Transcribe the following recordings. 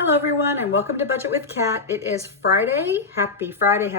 Hello everyone and welcome to Budget with Kat. It is Friday. Happy Friday,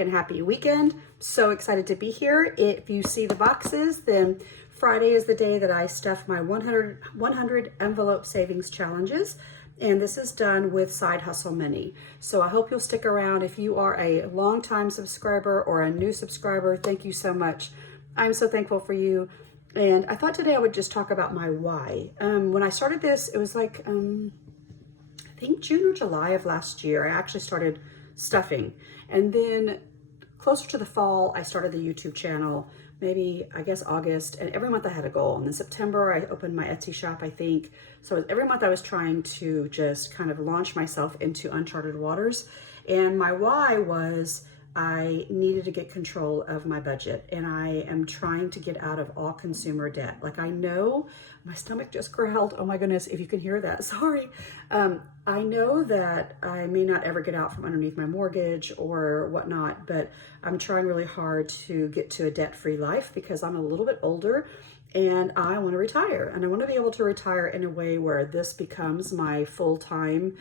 and happy weekend. So excited to be here. If you see the boxes, then Friday is the day that I stuff my 100 envelope savings challenges. And this is done with Side Hustle Mini. So I hope you'll stick around. If you are a longtime subscriber or a new subscriber, thank you so much. I'm so thankful for you. And I thought today I would just talk about my why. When I started this, it was like, I think June or July of last year, I actually started stuffing. And then closer to the fall, I started the YouTube channel, maybe I guess August, and every month I had a goal. And in September, I opened my Etsy shop, I think. So every month I was trying to just kind of launch myself into uncharted waters. And my why was I needed to get control of my budget, and I am trying to get out of all consumer debt. Like, I know my stomach just growled. Oh my goodness, if you can hear that, sorry. I know that I may not ever get out from underneath my mortgage or whatnot, but I'm trying really hard to get to a debt-free life because I'm a little bit older and I want to retire, and I want to be able to retire in a way where this becomes my full-time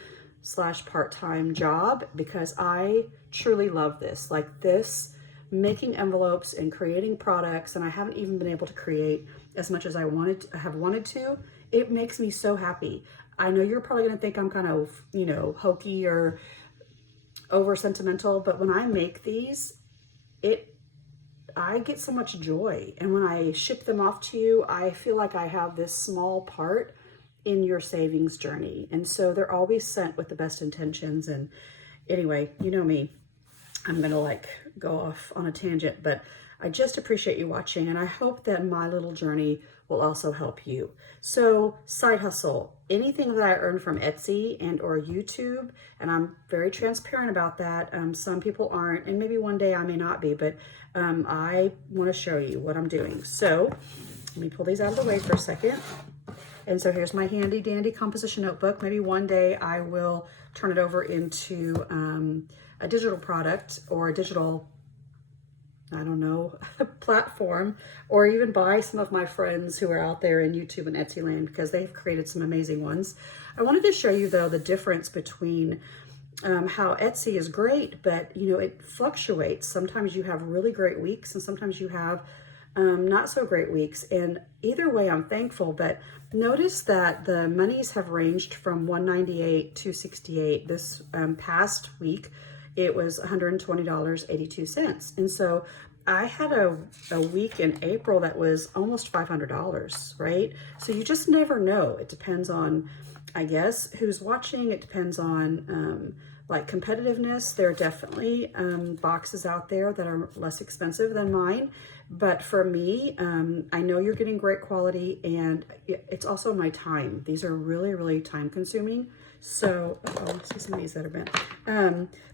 / part-time job, because I truly love this. Like this, making envelopes and creating products, and I haven't even been able to create as much as I have wanted to. It makes me so happy. I know you're probably gonna think I'm kind of, hokey or over sentimental, but when I make these, I get so much joy. And when I ship them off to you, I feel like I have this small part in your savings journey. And so they're always sent with the best intentions. And anyway, you know me, I'm gonna go off on a tangent, but I just appreciate you watching, and I hope that my little journey will also help you. So side hustle, anything that I earn from Etsy and or YouTube, and I'm very transparent about that. Some people aren't, and maybe one day I may not be, but I want to show you what I'm doing. So let me pull these out of the way for a second. And so here's my handy dandy composition notebook. Maybe one day I will turn it over into a digital product or a digital, I don't know, platform, or even buy some of my friends who are out there in YouTube and Etsy land, because they've created some amazing ones. I wanted to show you though the difference between how Etsy is great, but it fluctuates. Sometimes you have really great weeks and sometimes you have not so great weeks. And either way, I'm thankful, but notice that the monies have ranged from $198 to $68. This past week, it was $120.82. And so I had a week in April that was almost $500, right? So you just never know. It depends on, I guess, who's watching. It depends on competitiveness. There are definitely boxes out there that are less expensive than mine. But for me, I know you're getting great quality, and it's also my time. These are really, really time consuming. So, I see some of these that are bent.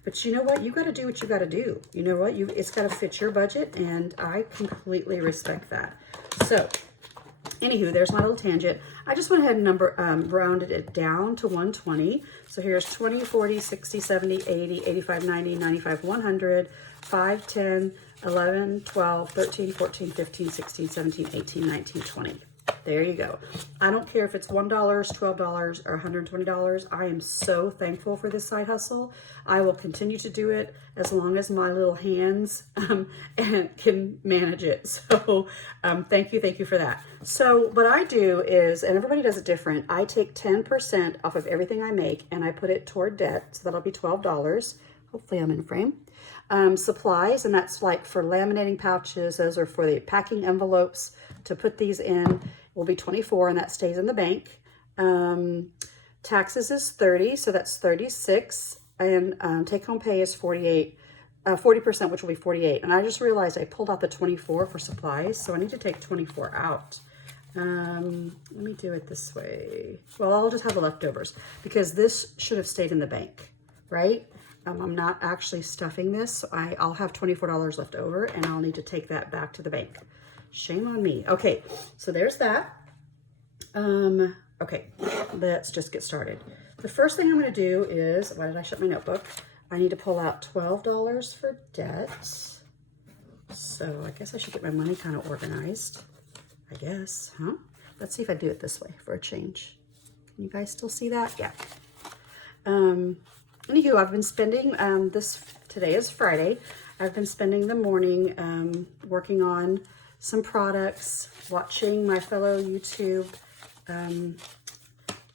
But you know what? You got to do what you got to do. You know what? It's got to fit your budget, and I completely respect that. So, anywho, there's my little tangent. I just went ahead and rounded it down to 120. So here's 20, 40, 60, 70, 80, 85, 90, 95, 100, 5, 10, 11, 12, 13, 14, 15, 16, 17, 18, 19, 20. There you go. I don't care if it's $1, $12, or $120. I am so thankful for this side hustle. I will continue to do it as long as my little hands and can manage it. So thank you for that. So what I do is, and everybody does it different, I take 10% off of everything I make and I put it toward debt. So that'll be $12. Hopefully I'm in frame. Supplies, and that's like for laminating pouches. Those are for the packing envelopes to put these in, will be $24, and that stays in the bank. Taxes is $30, so that's $36, and take-home pay is 40%, which will be $48. And I just realized I pulled out the $24 for supplies, so I need to take $24 out. Let me do it this way. Well, I'll just have the leftovers because this should have stayed in the bank, right? I'm not actually stuffing this, so I'll have $24 left over, and I'll need to take that back to the bank. Shame on me. Okay, so there's that. Okay, let's just get started. The first thing I'm going to do is, why did I shut my notebook? I need to pull out $12 for debt. So I guess I should get my money kind of organized. I guess, huh? Let's see if I do it this way for a change. Can you guys still see that? Yeah. Anywho, I've been spending, today is Friday. I've been spending the morning working on some products, watching my fellow YouTube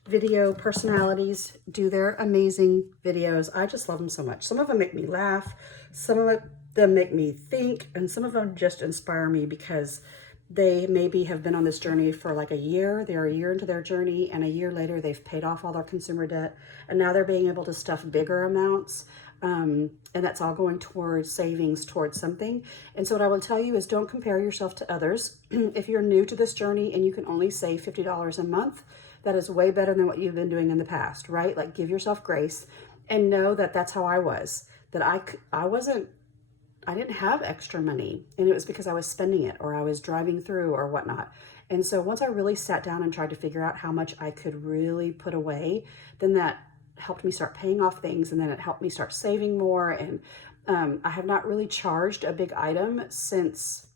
video personalities do their amazing videos. I just love them so much. Some of them make me laugh, some of them make me think, and some of them just inspire me because they maybe have been on this journey for like a year. They're a year into their journey, and a year later they've paid off all their consumer debt, and now they're being able to stuff bigger amounts. And that's all going towards savings, towards something. And so what I will tell you is don't compare yourself to others. If you're new to this journey and you can only save $50 a month, that is way better than what you've been doing in the past, right? Like, give yourself grace and know that that's how I was, that I didn't have extra money, and it was because I was spending it or I was driving through or whatnot. And so once I really sat down and tried to figure out how much I could really put away, then that helped me start paying off things, and then it helped me start saving more. And I have not really charged a big item since,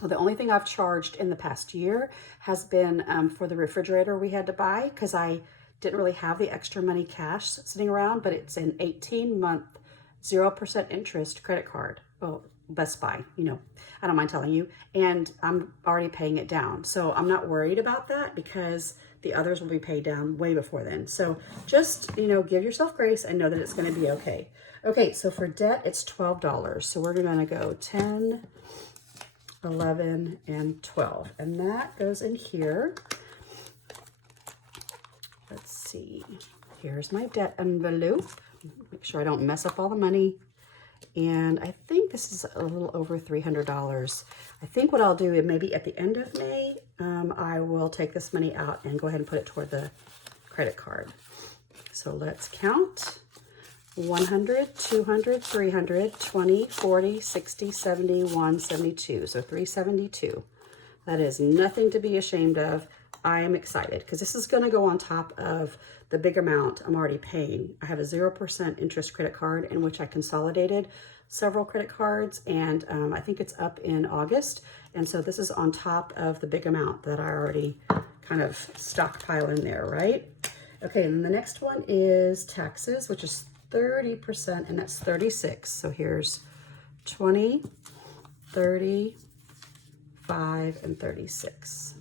well, the only thing I've charged in the past year has been for the refrigerator we had to buy, because I didn't really have the extra money cash sitting around, but it's an 18-month 0% interest credit card. Well, Best Buy, you know, I don't mind telling you, and I'm already paying it down. So I'm not worried about that because the others will be paid down way before then. So just, you know, give yourself grace and know that it's going to be okay. Okay, so for debt, it's $12. So we're going to go 10, 11, and 12. And that goes in here. Let's see. Here's my debt envelope. Make sure I don't mess up all the money. And I think this is a little over $300. I think what I'll do is maybe at the end of May, I will take this money out and go ahead and put it toward the credit card. So let's count. 100, 200, 300, 20, 40, 60, 70, 172. So 372. That is nothing to be ashamed of. I am excited because this is going to go on top of the big amount I'm already paying. I have a 0% interest credit card in which I consolidated several credit cards, and I think it's up in August. And so this is on top of the big amount that I already kind of stockpile in there, right? Okay, and then the next one is taxes, which is 30%, and that's 36. So here's 20, 30, 5, and 36.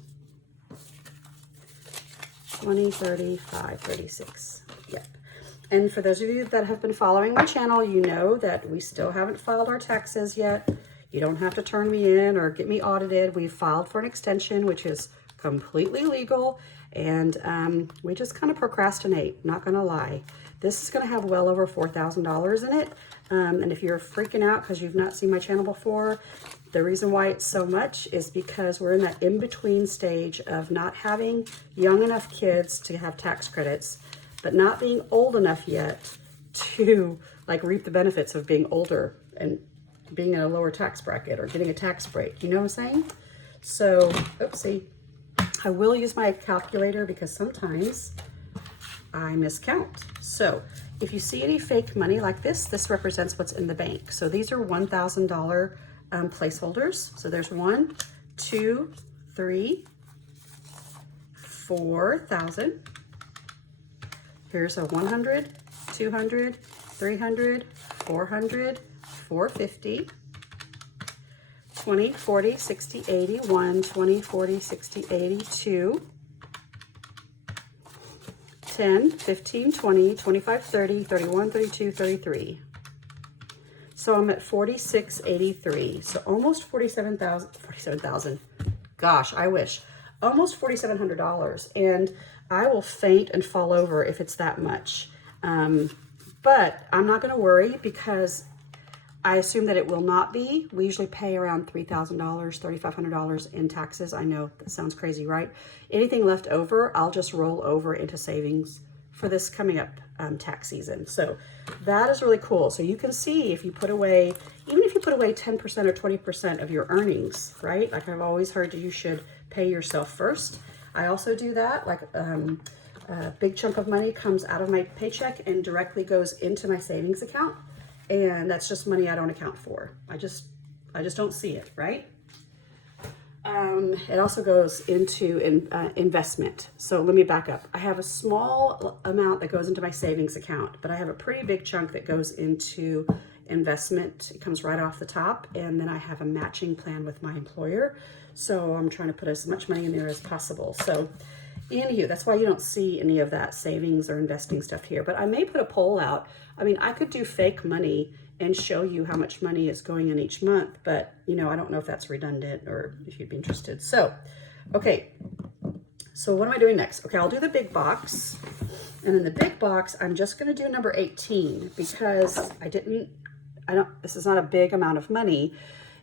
20, 35, 36. Yep. And for those of you that have been following my channel, you know that we still haven't filed our taxes yet. You don't have to turn me in or get me audited. We filed for an extension, which is completely legal. And we just kind of procrastinate, not gonna lie. This is gonna have well over $4,000 in it. And if you're freaking out because you've not seen my channel before, the reason why it's so much is because we're in that in-between stage of not having young enough kids to have tax credits, but not being old enough yet to like reap the benefits of being older and being in a lower tax bracket or getting a tax break. You know what I'm saying? So, oopsie. I will use my calculator because sometimes I miscount. So if you see any fake money like this represents what's in the bank. So these are $1,000 placeholders. So there's 1, 2, 3, 4,000. Here's a 100, 200, 300, 400, 450, 20, 40, 60, 80, 1, 20, 40, 60, 80, 2, 10, 15, 20, 25, 30, 31, 32, 33. So I'm at 4683. So almost 47,000. Gosh, I wish. Almost $4,700. And I will faint and fall over if it's that much. But I'm not going to worry because I assume that it will not be. We usually pay around $3,000, $3,500 in taxes. I know that sounds crazy, right? Anything left over, I'll just roll over into savings for this coming up tax season. So that is really cool. So you can see if you put away, even if you put away 10% or 20% of your earnings, right? Like I've always heard you should pay yourself first. I also do that. Like a big chunk of money comes out of my paycheck and directly goes into my savings account. And that's just money I don't account for. I just don't see it, right? It also goes into investment. So let me back up. I have a small amount that goes into my savings account, but I have a pretty big chunk that goes into investment. It comes right off the top. And then I have a matching plan with my employer. So I'm trying to put as much money in there as possible. So anywho, that's why you don't see any of that savings or investing stuff here. But I may put a poll out. I mean, I could do fake money and show you how much money is going in each month, but you know, I don't know if that's redundant or if you'd be interested. So, okay, so what am I doing next? Okay, I'll do the big box. And in the big box, I'm just gonna do number 18 because this is not a big amount of money.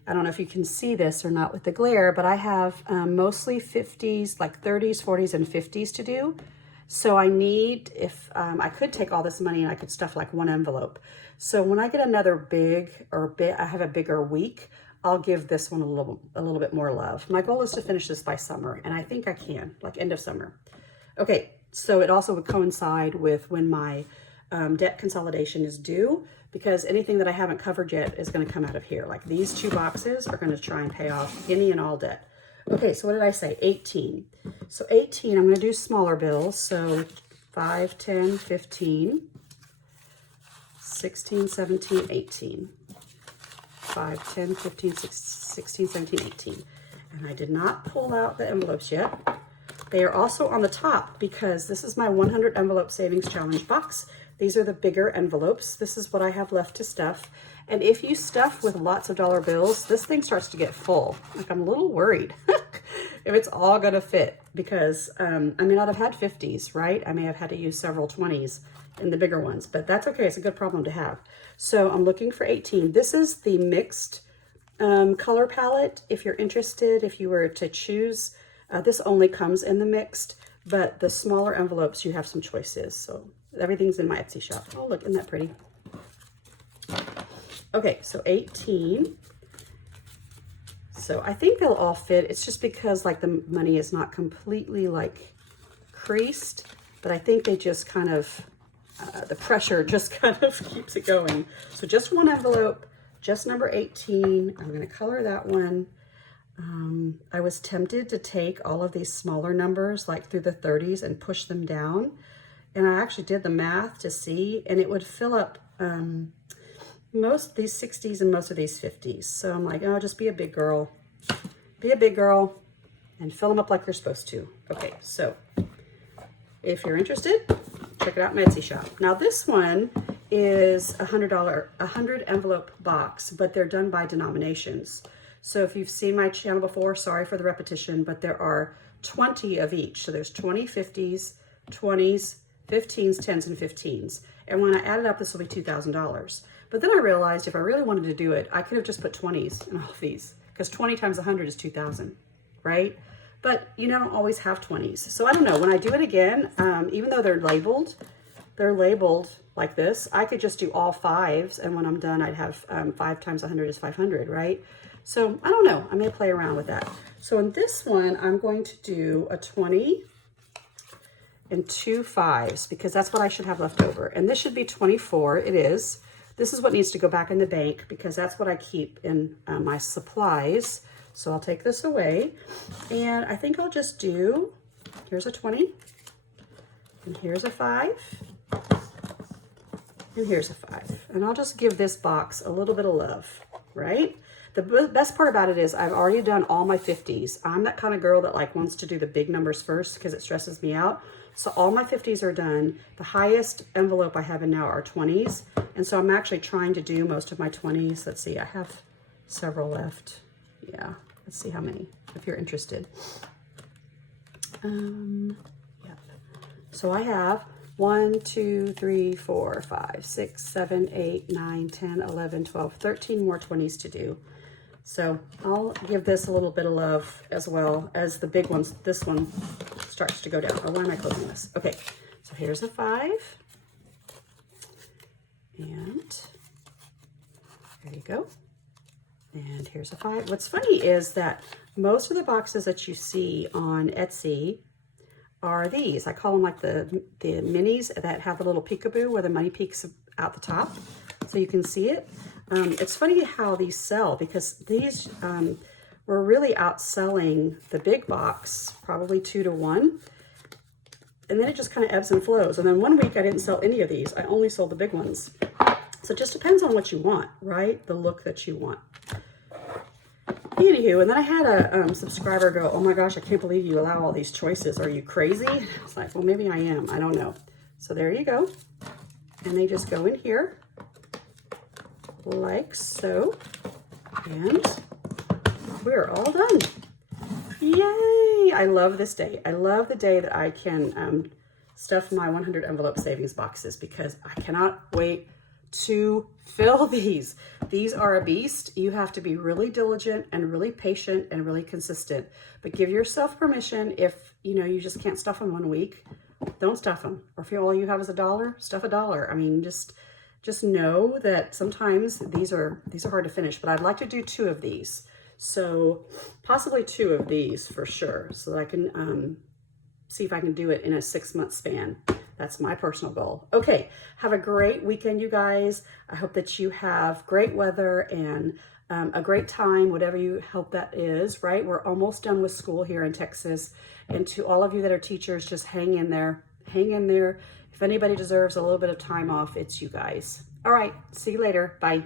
I don't know if you can see this or not with the glare, but I have mostly 50s, like 30s, 40s, and 50s to do. So I need, if I could take all this money and I could stuff like one envelope. So when I get another I have a bigger week, I'll give this one a little bit more love. My goal is to finish this by summer, and I think I can, like end of summer. Okay, so it also would coincide with when my debt consolidation is due, because anything that I haven't covered yet is going to come out of here. Like these two boxes are going to try and pay off any and all debt. Okay, so what did I say? 18. So 18, I'm going to do smaller bills. So 5, 10, 15, 16, 17, 18. 5, 10, 15, 16, 17, 18. And I did not pull out the envelopes yet. They are also on the top because this is my 100 envelope savings challenge box. These are the bigger envelopes. This is what I have left to stuff. And if you stuff with lots of dollar bills, this thing starts to get full. Like I'm a little worried if it's all gonna fit because I may not have had 50s, right? I may have had to use several 20s in the bigger ones, but that's okay. It's a good problem to have. So I'm looking for 18. This is the mixed color palette. If you're interested, if you were to choose, this only comes in the mixed, but the smaller envelopes, you have some choices. So everything's in my Etsy shop. Oh, look, isn't that pretty? Okay, so 18. So I think they'll all fit. It's just because like the money is not completely like creased, but I think they just kind of, the pressure just kind of keeps it going. So just one envelope, just number 18. I'm gonna color that one. I was tempted to take all of these smaller numbers like through the 30s and push them down. And I actually did the math to see, and it would fill up most of these 60s and most of these 50s. So I'm like, oh, just be a big girl. Be a big girl and fill them up like you're supposed to. Okay, so if you're interested, check it out in my Etsy shop. Now this one is a $100 envelope box, but they're done by denominations. So if you've seen my channel before, sorry for the repetition, but there are 20 of each. So there's 20 50s, 20s, 15s, 10s, and 15s. And when I added up, this will be $2,000. But then I realized if I really wanted to do it, I could have just put 20s in all of these because 20 times 100 is 2,000, right? But you don't always have 20s. So I don't know, when I do it again, even though they're labeled like this, I could just do all 5s. And when I'm done, I'd have 5 times 100 is 500, right? So I don't know, I may play around with that. So in this one, I'm going to do a 20 and 2 5s because that's what I should have left over. And this should be 24, it is. This is what needs to go back in the bank because that's what I keep in my supplies. So I'll take this away and I think I'll just do, here's a 20 and here's a 5 and here's a 5. And I'll just give this box a little bit of love, right? The best part about it is I've already done all my 50s. I'm that kind of girl that like wants to do the big numbers first because it stresses me out. So all my 50s are done. The highest envelope I have in now are 20s. And so I'm actually trying to do most of my 20s. Let's see, I have several left. Yeah, let's see how many, if you're interested. Yeah. So I have 1, 2, 3, 4, 5, 6, 7, 8, 9, 10, 11, 12, 13 more 20s to do. So I'll give this a little bit of love as well as the big ones. This one starts to go down. Or why am I closing this? Okay, so here's a 5. And there you go. And here's a 5. What's funny is that most of the boxes that you see on Etsy are these. I call them like the minis that have the little peekaboo where the money peeks out the top. So you can see it. It's funny how these sell because these we're really outselling the big box, probably 2 to 1. And then it just kind of ebbs and flows. And then one week I didn't sell any of these. I only sold the big ones. So it just depends on what you want, right? The look that you want. Anywho, and then I had a subscriber go, oh my gosh, I can't believe you allow all these choices. Are you crazy? It's like, well, maybe I am. I don't know. So there you go. And they just go in here like so. And we're all done. Yay! I love this day. I love the day that I can stuff my 100 envelope savings boxes because I cannot wait to fill these. These are a beast. You have to be really diligent and really patient and really consistent. But give yourself permission if you just can't stuff them 1 week. Don't stuff them. Or if all you have is $1, stuff $1. I mean, just know that sometimes these are hard to finish. But I'd like to do 2 of these. So possibly 2 of these for sure, so that I can see if I can do it in a 6-month span. That's my personal goal. Okay, have a great weekend, you guys. I hope that you have great weather and a great time, whatever you hope that is, right? We're almost done with school here in Texas. And to all of you that are teachers, just hang in there. Hang in there. If anybody deserves a little bit of time off, it's you guys. All right, see you later. Bye.